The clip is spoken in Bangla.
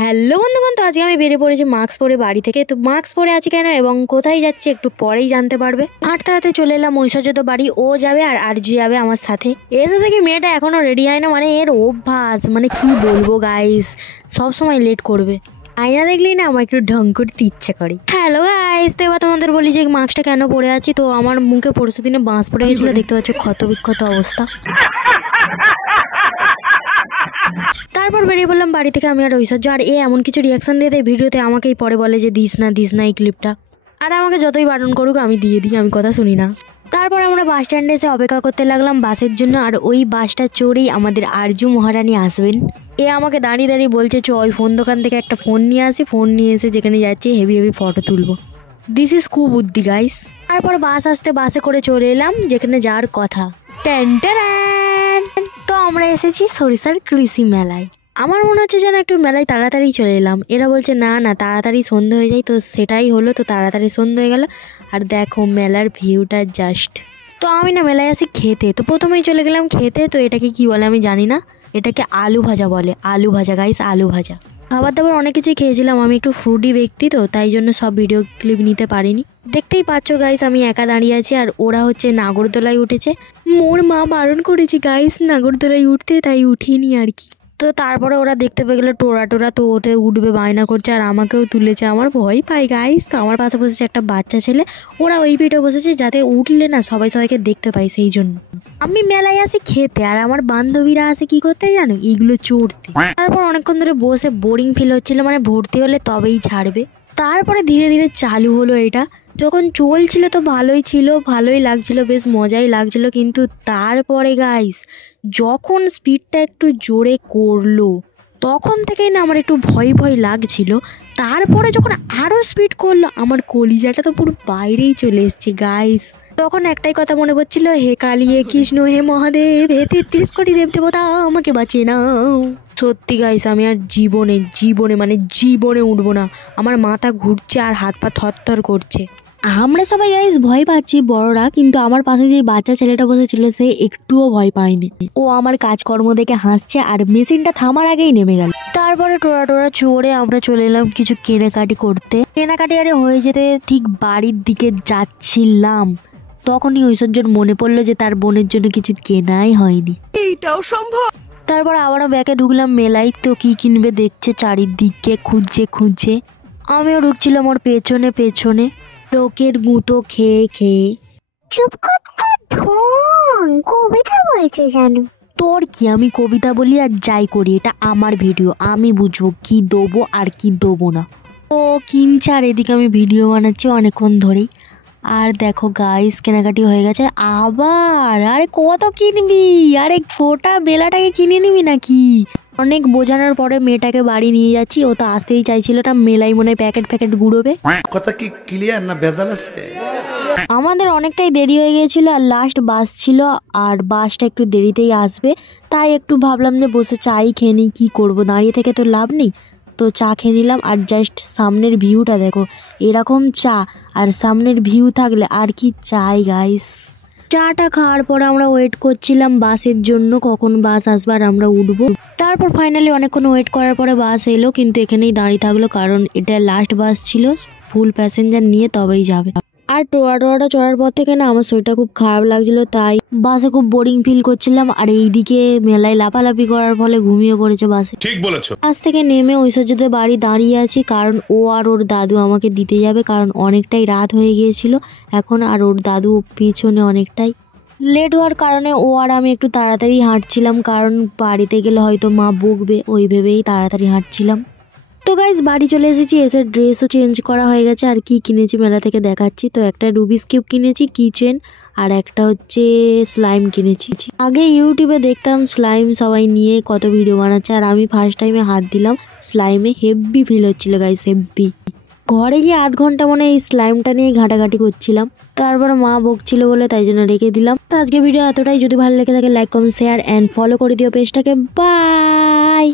হ্যালো বন্ধুগণ, তো আজকে আমি বেরিয়ে পড়েছি মাস্ক পরে বাড়ি থেকে। তো মাস্ক পরে আছি কেন এবং কোথায় যাচ্ছি একটু পরেই জানতে পারবে। হাঁটতে হাঁটতে চলে এলাম ঐশ্বর্য বাড়ি। ও যাবে আর আরজু যাবে আমার সাথে। এসে থেকে মেয়েটা এখনো রেডি হয় না, মানে এর অভ্যাস, মানে কি বলবো গাইস, সব সময় লেট করবে। আয়না দেখলেই না আমার একটু ঢং করতে ইচ্ছে করে। হ্যালো গাইস, তো এবার তোমাদের বলি যে মাস্কটা কেন পরে আছি। তো আমার মুখে পরশু দিনে বাঁশ পড়ে গেছিলো, দেখতে পাচ্ছ ক্ষত বিক্ষত অবস্থা। তারপর বেরিয়ে বললাম বাড়ি থেকে আমি আর ঐশ্বর্য। আর এমন কিছু রিয়াকশন দিয়ে দেয় ভিডিওতে, আমাকেই পরে বলে যে দিস না এই ক্লিপটা। আর আমাকে যতই বারণ করুক আমি দিয়ে দিই, আমি কথা শুনি না। তারপর আমরা বাস স্ট্যান্ডে এসে অপেক্ষা করতে লাগলাম বাসের জন্য। আর ওই বাসটা চড়েই আমাদের আরজু মহারানী আসবেন। আমাকে দাঁড়িয়ে দাঁড়িয়ে বলছে চ ওই ফোন দোকান থেকে একটা ফোন নিয়ে আসি, ফোন নিয়ে এসে যেখানে যাচ্ছি হেভি ফটো তুলবো। দিস ইজ কুবুদ্ধি গাইস। তারপর বাস আসতে বাসে করে চলে এলাম যেখানে যাওয়ার কথা। তো আমরা এসেছি সরিষার কৃষি মেলায়। আমার মনে হচ্ছে যেন একটু মেলায় তাড়াতাড়ি চলে এলাম। এরা বলছে না তাড়াতাড়ি সন্ধে হয়ে যায়, তো সেটাই হলো, তো তাড়াতাড়ি সন্ধে হয়ে গেল। আর দেখো মেলার ভিউটা জাস্ট। তো আমি না মেলায় আসি খেতে, তো প্রথমেই চলে গেলাম খেতে। তো এটাকে কি বলে আমি জানি না, এটাকে আলু ভাজা বলে। আলু ভাজা গাইস, আলু ভাজা। খাবার দাবার অনেক কিছুই খেয়েছিলাম, আমি একটু ফ্রুডি ব্যক্তি, তো তাই জন্য সব ভিডিও ক্লিপ নিতে পারিনি। দেখতেই পাচ্ছ গাইস আমি একা দাঁড়িয়ে আছি, আর ওরা হচ্ছে নাগরদোলায় উঠেছে। মোর মা বারণ করেছি গাইস নাগরদোলায় উঠতে, তাই উঠিনি আর কি। তো তারপরে ওরা দেখতে পেয়ে গেলো টোরা, তো ওতে উঠবে বায়না করছে, আর আমাকেও তুলেছে। আমার ভয় পাই গাইস। তো আমার পাশে বসেছে একটা বাচ্চা ছেলে, ওরা ওই পিঠে বসেছে যাতে উঠলে না সবাইকে দেখতে পাই, সেই জন্য। আমি মেলায় আসি খেতে, আর আমার বান্ধবীরা আসে কি করতে জানো, এইগুলো চড়তে। তারপর অনেকক্ষণ ধরে বসে বোরিং ফিল হচ্ছিল, মানে ভর্তি হলে তবেই ছাড়বে। তারপরে ধীরে ধীরে চালু হলো এটা। যখন চলছিল তো ভালোই ছিল, ভালোই লাগছিল, বেশ মজাই লাগছিল। কিন্তু তারপরে গাইস যখন স্পিডটা একটু জোরে করলো তখন থেকেই না আমার একটু ভয় লাগছিল। তারপরে যখন আরো স্পিড করলো আমার কলিজাটা তো পুরো বাইরেই চলে এসছে গাইস। তখন একটাই কথা মনে পড়ছিল, হে কালী হে কৃষ্ণ হে মহাদেব হে 33 কোটি দেব দেবতা আমাকে বাঁচিয়ে নাও। সত্যি গাইস আমি আর জীবনে উঠবো না। আমার মাথা ঘুরছে আর হাত পা থরথর করছে। আমরা সবাই গাইস ভয় পাচ্ছি বড়রা, কিন্তু আমার পাশে যে বাচ্চা ছেলেটা বসেছিল সে একটুও ভয় পায়নি। ও আমার কাজকর্ম দেখে হাসছে আর মেশিনটা থামার আগেই নেমে গেল। তারপরে টোরা চড়ে আমরা চলে এলাম কিছু কেনাকাটি করতে। কেনাকাটি আরে হয়ে যেতে ঠিক বাড়ির দিকে যাচ্ছিলাম, তখনই ঐশ্বর্যর মনে পড়লো যে তার বোনের জন্য কিছু কেনাই হয়নি। এইটাও সম্ভব। তারপর আবারও ব্যাগে ঢুকলাম মেলায়। তো কি কিনবে দেখছে চারিদিকে, খুঁজছে। আমিও ঢুকছিলাম ওর পেছনে লোকের গুঁতো খেয়ে। চুপ কর ঢং, কবিতা বলছে জানো। তোর কি, আমি কবিতা বলি আর যাই করি, এটা আমার ভিডিও, আমি বুঝবো কি দেবো আর কি দেবো না। তো কিনছে আর এদিকে আমি ভিডিও বানাচ্ছি অনেকক্ষণ ধরেই। আর দেখো গাইস কেনাকাটি হয়ে গেছে আবার। আরে কত কিনবি, আরে গোটা বেলাটাকে কিনে নিবি নাকি? অনেক বোঝানোর পরে মেয়েটাকে বাড়ি নিয়ে যাচ্ছি, ও তো আসতেই চাইছিল না। মেলাই মনে হয় প্যাকেট গুড়োবে। কথা কি ক্লিয়ার না ভেজাল আছে? আমাদের অনেকটাই দেরি হয়ে গিয়েছিল আর লাস্ট বাস ছিল, আর বাসটা একটু দেরিতেই আসবে, তাই একটু ভাবলাম যে বসে চাই খেয়ে নিই, কী করবো, দাঁড়িয়ে থেকে তো লাভ নেই। তো চা খেয়ে নিলাম। আর জাস্ট সামনের ভিউটা দেখো, এরকম চা আর সামনের ভিউ থাকলে আর কি চাই গাইস। চাটা খাওয়ার পর আমরা ওয়েট করছিলাম বাসের জন্য, কখন বাস আসবে আর আমরা উঠবো। তারপর ফাইনালি অনেকক্ষণ ওয়েট করার পরে বাস এলো, কিন্তু এখানেই দাঁড়িয়ে থাকলো, কারণ এটা লাস্ট বাস ছিল, ফুল প্যাসেঞ্জার নিয়ে তবেই যাবে। আর টোয়াটা চড়ার পর থেকে না আমার শরীরটা খুব খারাপ লাগছিল, তাই বাসে খুব বোরিং ফিল করছিলাম। আর এইদিকে মেলায় লাফালাফি করার ফলে ঘুমিয়ে পড়েছে বাসে। ঠিক বলেছো। বাস থেকে নেমে ঐশ্বর্যদের বাড়ি দাঁড়িয়ে আছি, কারণ ও আর ওর দাদু আমাকে দিতে যাবে, কারণ অনেকটাই রাত হয়ে গিয়েছিল এখন। আর ওর দাদু পিছনে অনেকটাই লেট হওয়ার কারণে ও আর আমি একটু তাড়াতাড়ি হাঁটছিলাম, কারণ বাড়িতে গেলে হয়তো মা বকবে, ওই ভেবেই তাড়াতাড়ি হাঁটছিলাম। তো গাইজ বাড়ি চলে এসেছি, এসে ড্রেসও চেঞ্জ করা হয়ে গেছে। আর কি কিনেছি মেলা থেকে দেখাচ্ছি। তো একটা রুবিস কিউব কিনেছি কিচেন, আর একটা হচ্ছে স্লাইম কিনেছি। আগে ইউটিউবে দেখতাম স্লাইম সবাই নিয়ে কত ভিডিও বানাচ্ছে, আর আমি ফার্স্ট টাইমে হাত দিলাম স্লাইমে, হেভি ফিল হচ্ছিল গাইজ, হেভি। ঘরে গিয়ে আধ ঘন্টা মনে এই স্লাইমটা নিয়ে ঘাটাঘাটি করছিলাম, তারপর মা বকছিল বলে তাই জন্য রেখে দিলাম। তো আজকে ভিডিও এতটাই, যদি ভালো লেগে থাকে like comment share and follow করে দিও পেজটাকে। বাই।